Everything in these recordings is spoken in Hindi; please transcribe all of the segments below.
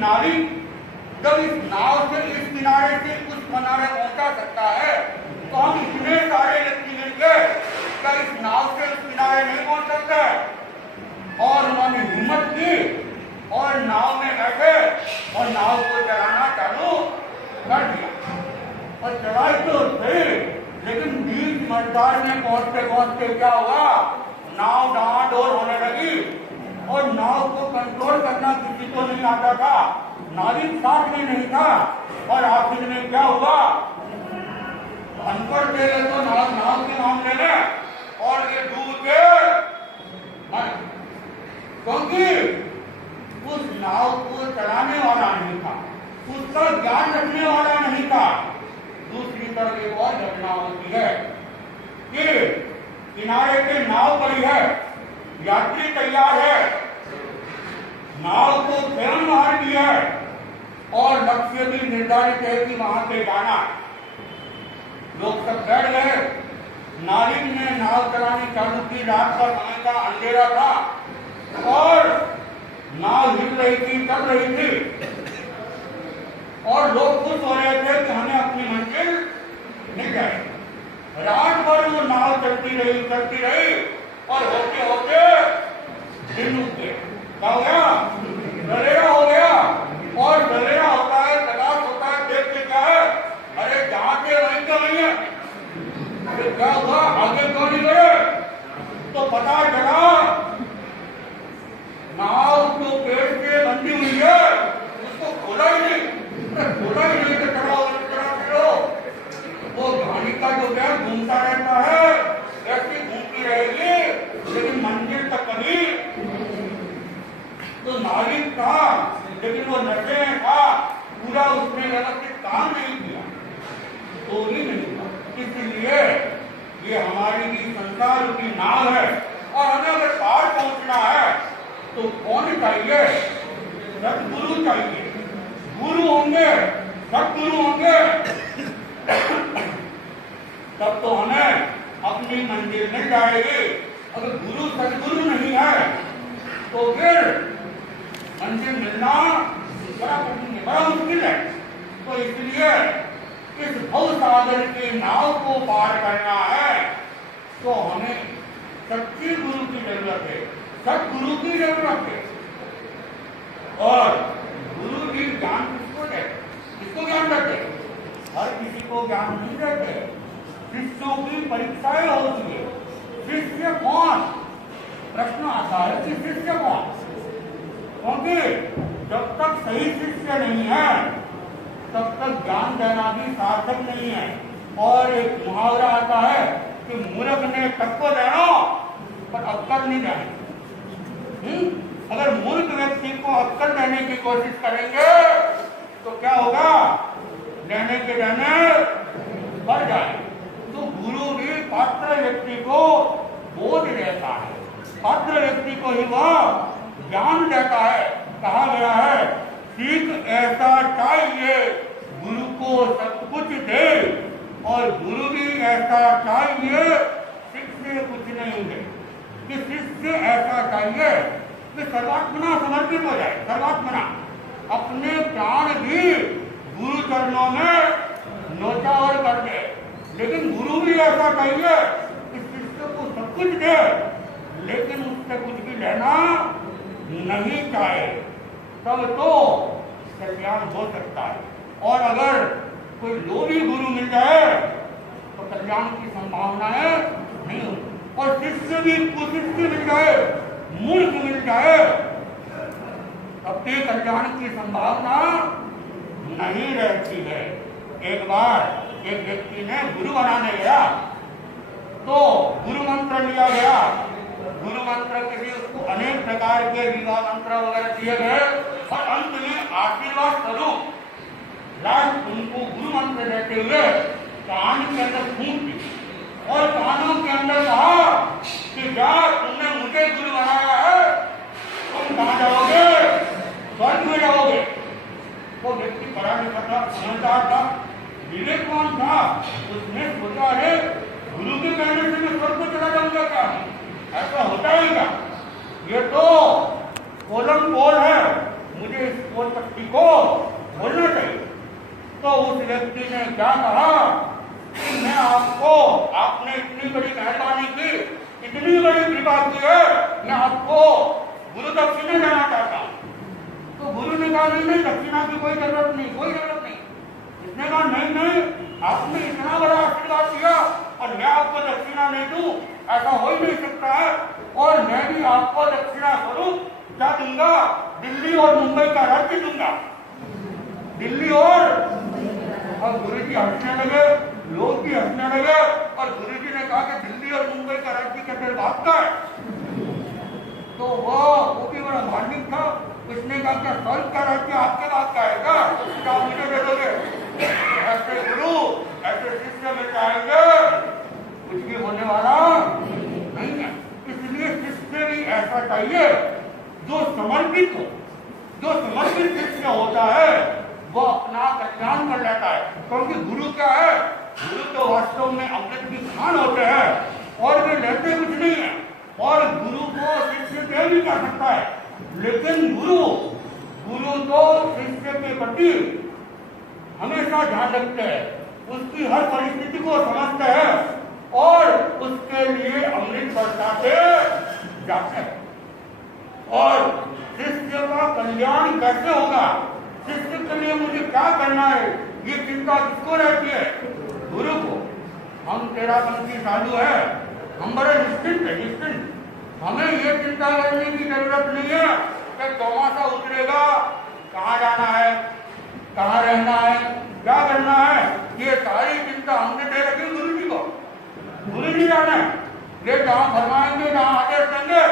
नाविक जब इस नाव से इस किनारे से उस किनारे पहुंचा सकता है, तो हम इतने सारे व्यक्ति मिलके क्या इस नाव से उस किनारे नहीं पहुंच सकते? और उन्होंने हिम्मत की और नाव में बैठे और नाव को चलाना चालू कर दिया और चलाई तो थे, लेकिन बीच मझधार में पहुंचते पहुंचते क्या हुआ, नाव डामाडोल होने लगी और नाव को कंट्रोल करना किसी को नहीं आता था, नाविक साथ में नहीं था और आखिर में क्या हुआ, अनपढ़ ले ले तो नाव के नाम ले ले और ये डूब के, क्योंकि उस नाव को चलाने वाला नहीं था, उसका ज्ञान रखने वाला नहीं था। दूसरी तरफ एक और घटना होती है कि किनारे पे नाव पड़ी है, यात्री तैयार है, नाव को फेरन मार दिया है और लक्ष्य भी निर्धारित है कि वहां पे जाना। लोग सब बैठ गए, नाविक ने नाव चलानी चालू की, रात का समय का अंधेरा था और नाव हिल रही थी, चल रही थी और लोग खुश हो रहे थे कि हमें अपनी मंजिल मिल जाए। रात भर वो नाव चलती रही और होते होते दिन उठ गए। क्या हो गया? दलेरा हो गया और दलेरा होता है, तलाश होता है, देखते क्या है, अरे जहां के वहीं तो नहीं है, फिर क्या हुआ, आगे क्यों नहीं गए? तो पता चला नाव जो पेड़ से बंधी हुई है उसको खोला ही नहीं, तो चढ़ा वो गाड़ी का जो है घूमता रहता है, ऐसी घूमती रहेगी लेकिन मंजिल तक कभी। तो नाविक था लेकिन वो नशे में था, पूरा उसने व्यवस्थित काम नहीं किया, तो ही नहीं हुआ। इसलिए ये हमारी भी संसार की नाव है और हमें अगर पार पहुंचना है तो कौन चाहिए? सदगुरु चाहिए। गुरु होंगे, सदगुरु होंगे, तब तो हमें अपनी मंजिल मिल जाएगी। अगर गुरु सदगुरु नहीं है तो फिर मंजिल मिलना बड़ा कठिन है, बड़ा मुश्किल है। तो इसलिए इस भव सागर की नाव को पार करना है तो हमें सच्ची गुरु की जरूरत है, सदगुरु की जरूरत है। और गुरु भी ज्ञान किसको देते? किसको ज्ञान देते? हर किसी को ज्ञान नहीं देते। शिष्यों की परीक्षाएं होती है। शिष्य कौन? प्रश्न आता है कि शिष्य कौन? क्योंकि जब तक सही शिष्य नहीं है तब तक ज्ञान देना भी सार्थक नहीं है। और एक मुहावरा आता है कि मूर्ख ने टक्को देना पर अक्कल नहीं देनी। अगर मूर्ख व्यक्ति को अक्कल देने की कोशिश करेंगे तो क्या होगा? देने के देने बढ़ जाए। तो गुरु भी पात्र व्यक्ति को बोध देता है, पात्र व्यक्ति को ही वह ज्ञान देता है। कहा गया है सीख ऐसा चाहिए गुरु को सब कुछ दे, और गुरु भी ऐसा चाहिए शिष्य कुछ नहीं दे। कि शिष्य ऐसा चाहिए कि सर्वात्मना समर्पित हो जाए, सर्वात्मना अपने प्राण भी गुरु चरणों में न्योछावर कर दे। लेकिन गुरु भी ऐसा चाहिए कि शिष्य को सब कुछ दे लेकिन उससे कुछ भी लेना नहीं चाहे, तब तो कल्याण हो सकता है। और अगर कोई लोभी गुरु मिल जाए तो कल्याण की संभावनाएं नहीं होती। और शिष्य भी कुशिष्य मिल जाए, मूर्ख मिल जाए, तब भी कल्याण की संभावना नहीं रहती है। एक बार एक व्यक्ति ने गुरु बनाने गया तो गुरु मंत्र लिया गया। गुरु मंत्र के लिए उसको अनेक प्रकार के विवाह मंत्र वगैरह दिए गए और अंत में आशीर्वाद स्वरूप लास्ट उनको गुरु मंत्र देते हुए कान के अंदर फूंक दी और कानों के अंदर कहा कि जा तुमने मुझे गुरु बनाया है, तुम कहाँ जाओगे? स्वर्ग में जाओगे। वो व्यक्ति पढ़ा लिखा था, समझदार था, विवेकवान था। उसने सोचा है गुरु के कहने से मैं स्वर्ग में चला जाऊंगा क्या? ऐसा होता ही क्या? ये तो पोलम पोल है, मुझे उत्पत्ति को बोलना चाहिए। तो उस व्यक्ति ने क्या कहा कि मैं आपको, आपने इतनी बड़ी मेहरबानी की, इतनी बड़ी कृपा की है, मैं आपको गुरु दक्षिणा देना चाहता हूँ। तो गुरु ने कहा नहीं, दक्षिणा की कोई जरूरत नहीं, कोई जरूरत नहीं। इसने कहा नहीं, आपने इतना बड़ा आशीर्वाद दिया और मैं आपको दक्षिणा नहीं दूं, ऐसा हो ही नहीं सकता है। और मैं भी आपको दक्षिणा स्वरूप क्या दूंगा, दिल्ली और मुंबई का राज्य दूंगा, दिल्ली और गुरु जी हंसने लगे, लोग भी हंसने लगे। और गुरु जी ने कहा कि दिल्ली और मुंबई का राज्य कैसे बात का है। तो वो भी बड़ा धार्मिक था, उसने कहा क्या स्वर्ग का राज्य आपके बात का है क्या मुझे दे दोगे? ऐसे गुरु ऐसे शिष्य में चाहेंगे, कुछ भी होने वाला नहीं है। इसलिए शिष्य भी ऐसा चाहिए जो समर्पित हो। जो समर्पित शिष्य होता है वो अपना कल्याण कर लेता है, क्योंकि गुरु क्या है, गुरु तो वास्तव में अमृत की खान होते हैं और वे लेते कुछ नहीं है। और गुरु को शिष्य दे भी कर सकता है, लेकिन गुरु तो शिष्य के प्रति हमेशा ध्यान रखते हैं, उसकी हर परिस्थिति को समझते हैं और उसके लिए अमृत बरसाते जाते हैं। और शिष्य का कल्याण कैसे होगा, शिष्य के लिए मुझे क्या करना है, ये चिंता किसको रहती है? गुरु को। हम तेरापंथी साधु है, हम बड़े निश्चिंत है, निश्चिंत। हमें ये चिंता करने की जरूरत नहीं है कि चौमासा उतरेगा, कहाँ जाना है, कहाँ रहना है, क्या करना है। ये सारी चिंता हमने दे रखी गुरु जी को। गुरु जी जाना है, ये जहाँ फरमाएंगे, जहाँ आदेश देंगे,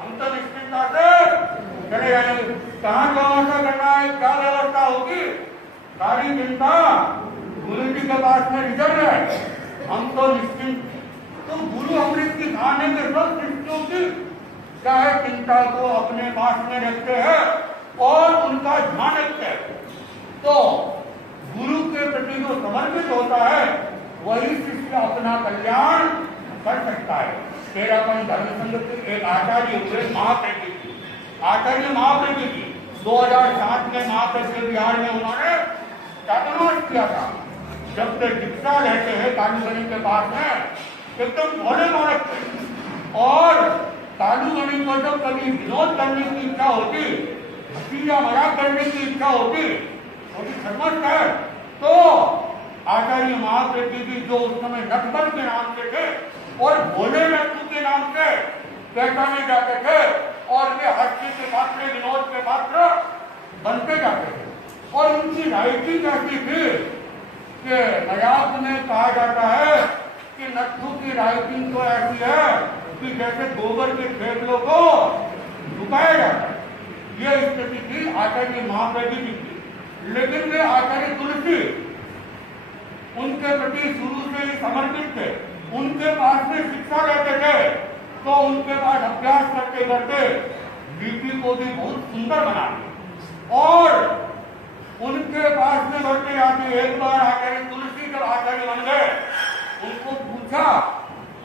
हम तो निश्चिंता से चले जाएंगे। कहाँ चौमासा करना है, क्या व्यवस्था होगी, सारी चिंता गुरु जी के पास में रिजर्व है, हम तो निश्चिंत। तो गुरु अमृत की खाने के सब शिष्यों की चाहे चिंता को अपने पास में रखते हैं और उनका ध्यान रखते हैं। तो गुरु के प्रति जो समर्पित होता है वही शिष्य अपना कल्याण कर सकता है। तेरापन धर्म संघ के एक आचार्य हुए महाप्रज्ञ जी, आचार्य महाप्रज्ञ जी 2007 में महाप्रज्ञ बिहार में उन्होंने चातुर्मास किया था। जब से दीक्षा लेते हैं कालूगणी के पास में, एकदम भोले बालक थे। और कालूगणी को जब कभी विनोद करने की इच्छा होती, हंसी या मजाक करने की इच्छा होती, समझता है, तो आचार्य महाप्रज्ञ जी जो उस समय नटबल के नाम से थे और भोले नट्टू के नाम से पहचाने जाते थे और वे हंसी के पात्र, विनोद के पात्र बनते जाते थे। और उनकी राइटिंग ऐसी थी कि मजाक में कहा जाता है कि नट्टू की राइटिंग तो ऐसी है कि जैसे गोबर के खेतों को झुकाया जाता है। ये स्थिति थी आचार्य महाप्रज्ञ जी की। लेकिन वे आचार्य तुलसी उनके प्रति शुरू से ही समर्पित थे, उनके पास में शिक्षा लेते थे। तो उनके पास अभ्यास करते करते लिपि को भी बहुत सुंदर बना दिया। और उनके पास में बढ़ते जाते एक बार आचार्य तुलसी जब आचार्य बन गए, उनको पूछा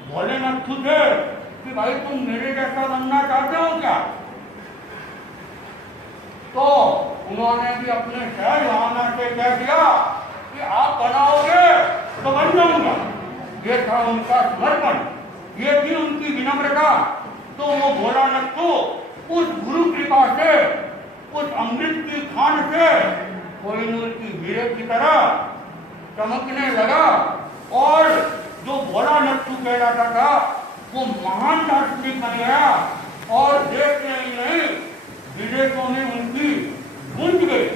भोले नट्टू थे कि भाई तुम मेरे जैसा बनना चाहते हो क्या? तो उन्होंने भी अपने सहज भावना से कह दिया कि आप बनाओगे तो बन जाऊंगा। ये था उनका समर्पण, ये थी उनकी विनम्रता। तो वो भोला नट्टू उस गुरु कृपा से, उस अमृत की खान से कोहिनूर की हीरे की तरह चमकने लगा। और जो भोला नट्टू कहलाता था वो महान दार्शनिक बन गया और देश में ही नहीं विदेशों में उनकी गूंज गई।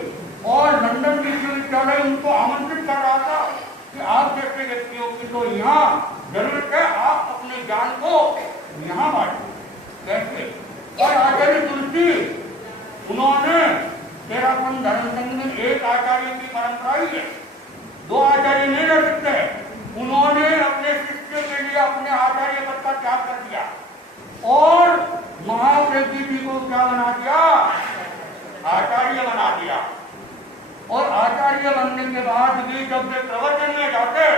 और लंदन विश्वविद्यालय उनको आमंत्रित कर रहा था कि आप जैसे व्यक्तियों की तो यहाँ जरूरत है, आप अपने ज्ञान को यहाँ बांटें। कैसे? और आचार्य तुलसी उन्होंने तेरापन धर्म संघ में एक आचार्य की परंपरा ही है, दो आचार्य नहीं रह सकते। उन्होंने अपने शिष्य के लिए अपने आचार्य पद का त्याग कर दिया और महाप्रज्ञ जी को क्या बना दिया? आचार्य बना दिया। और आचार्य बनने के बाद भी जब वे प्रवचन में जाते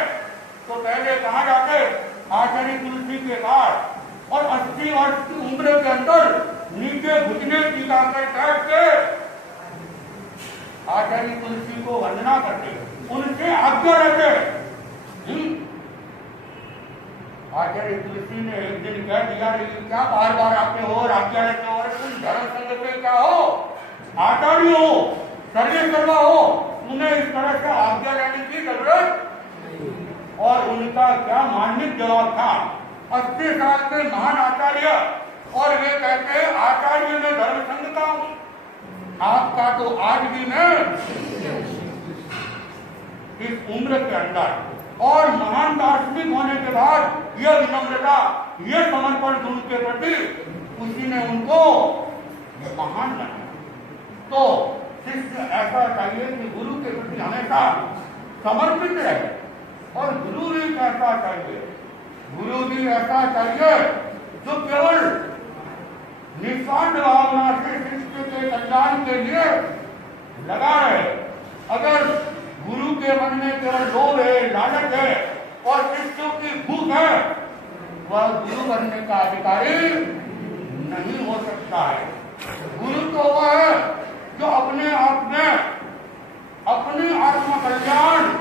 तो पहले कहाँ जाते? आचार्य तुलसी के पास। और 80 वर्ष की उम्र के अंदर नीचे घुटने टिकाकर बैठ के आचार्य तुलसी को वंदना करते, उनसे आज्ञा रहते। आचार्य तुलसी ने एक दिन कह दिया, क्या बार बार आते हो और आज्ञा लेते हो, तुम धर्म संघ पे क्या हो, आचार्य हो, सर्वेसर्वा हो, तुम्हें इस तरह से आज्ञा लेने की जरूरत। और उनका क्या मार्मिक जवाब था, 80 साल के महान आचार्य, और वे कहते आचार्य में धर्म संघ का हूं, आपका तो आज भी मैं इस उम्र के अंदर और महान दार्शनिक होने के बाद यह विनम्रता, यह समर्पण गुरु के प्रति, उसी ने उनको महान बनाया। तो शिष्य ऐसा चाहिए कि गुरु के प्रति हमेशा समर्पित रहे, और गुरु भी कैसा चाहिए, गुरु भी ऐसा चाहिए जो केवल निस्वार्थ भावना से शिष्य के कल्याण के लिए लगा रहे। अगर गुरु के मन में केवल लोभ है, लालच है और शिष्यों की भूख है, वह गुरु बनने का अधिकारी नहीं हो सकता है। गुरु तो वह है जो अपने आप में अपनी आत्म कल्याण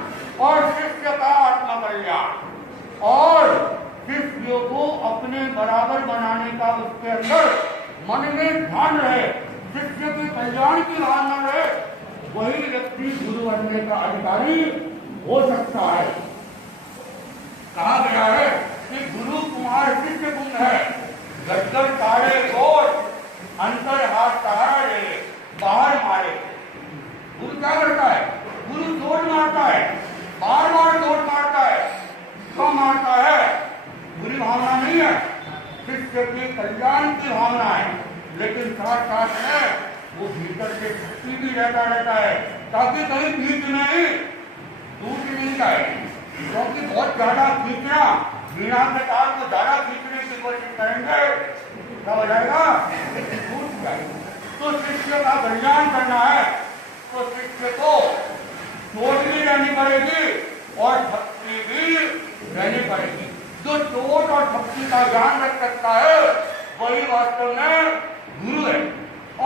और शिष्य का आत्म कल्याण और शिष्यों को अपने बराबर बनाने का उसके अंदर मन में ध्यान रहे, शिष्य के कल्याण की भावना रहे, वही व्यक्ति गुरु बनने का अधिकारी हो सकता है। कहा गया है कि गुरु कुमार शिष्य गुण है, गद्दर तारे और अंतर हाथ सहारा ले, बाहर मारे। गुरु क्या करता है, गुरु चोट मारता है, बार बार चोट मारता है, क्यों मारता है, बुरी भावना नहीं है, शिष्य के कल्याण की भावना है, लेकिन साथ साथ में वो भीतर से शक्ति भी रहता है, ताकि कहीं खींच नहीं, टूट नहीं जाए। क्योंकि बहुत ज्यादा खींचना, वीणा के तार को ज्यादा खींचने की कोशिश करेंगे, क्या हो जाएगा, टूट जाएगा। तो शिष्य का कल्याण करना है तो शिष्य को चोट भी रहनी पड़ेगी और शक्ति भी रहनी पड़ेगी। जो चोट और शक्ति का ज्ञान रख सकता है वही वास्तव में गुरु है।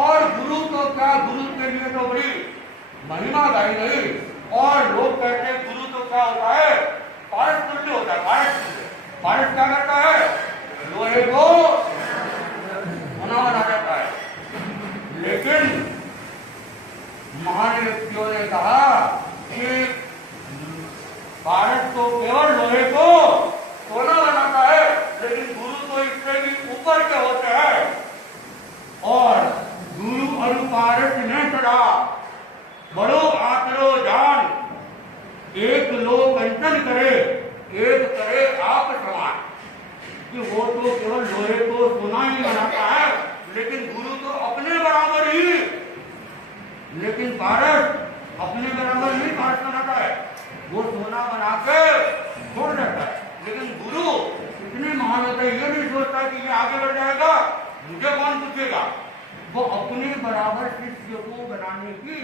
और गुरु तो क्या, गुरु के लिए तो बड़ी महिमा गाई गई, और लोग कहते हैं गुरु तो क्या होता है, पारस तुल्य होता है, पारस तुल्य। पारस क्या करता है, लोहे को सोना बना देता है। लेकिन महान व्यक्तियों ने कहा कि पारस तो केवल लोहे को सोना बनाता है, लेकिन गुरु तो इससे भी ऊपर के होते हैं। और गुरु अनुपारस न चढ़ा, बड़ो आतरो जान, एक लोग कंचन करे, एक करे आप समान। कि वो तो केवल लोहे को सोना ही बनाता है, लेकिन गुरु तो अपने बराबर ही, लेकिन पारस अपने बराबर नहीं पारस बनाता है, वो सोना बना के छोड़ देता है। लेकिन गुरु इतने महान होते हैं, ये नहीं सोचता कि ये आगे बढ़ जाएगा, मुझे कौन पूछेगा, वो अपने बराबर शिष्य को बनाने की